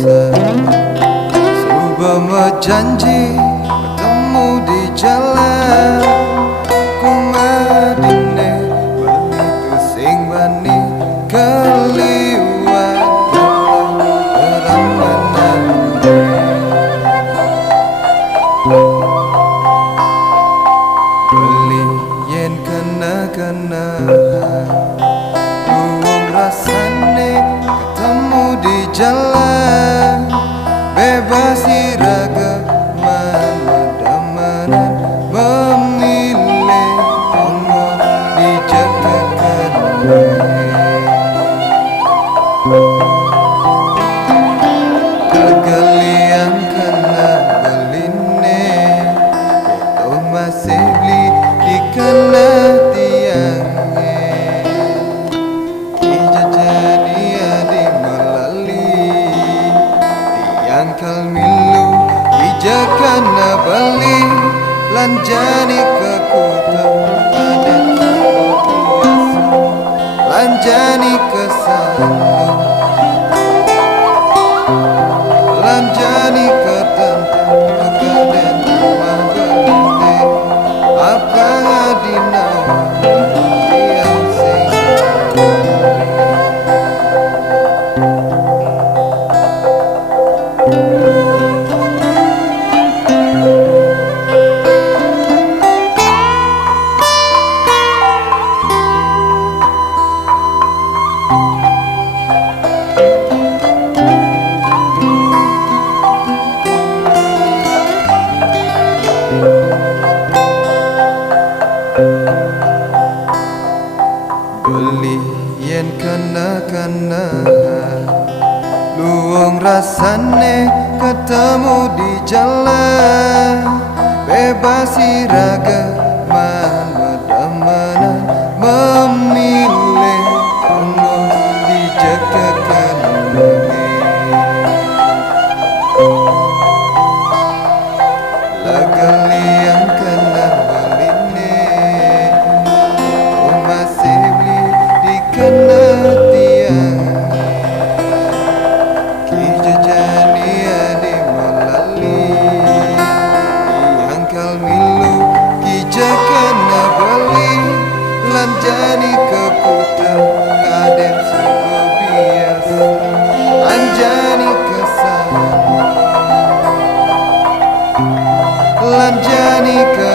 biasa. Sebuah janji bertemu di jalan, ku madine belitu sing bani keliwat peramanan. Beli yen kena luwung rasane ketemu di jalan, bebas iraga man memilih Allah dijagakan. Kegalian kena beline itu masih beli dikena tiangnya. Dijajani adi melali tiang kalmilu dijakana bali lanjani ke kota adat biasa, lanjani ke sandung, lanjani ke tentang kekaden rumah berhenti apa adinawa yang sing beli yen kena luwung rasane ketemu di jalan, bebas iraga man medamanan memilih Allah dijagakan lagali yang kena beline masih beli dikena tiang. Kijajani adi melali tiang kalmilu kijakana bali lanjani ke kuda kadem sebuah biasa, lanjani ke sana, lanjani ke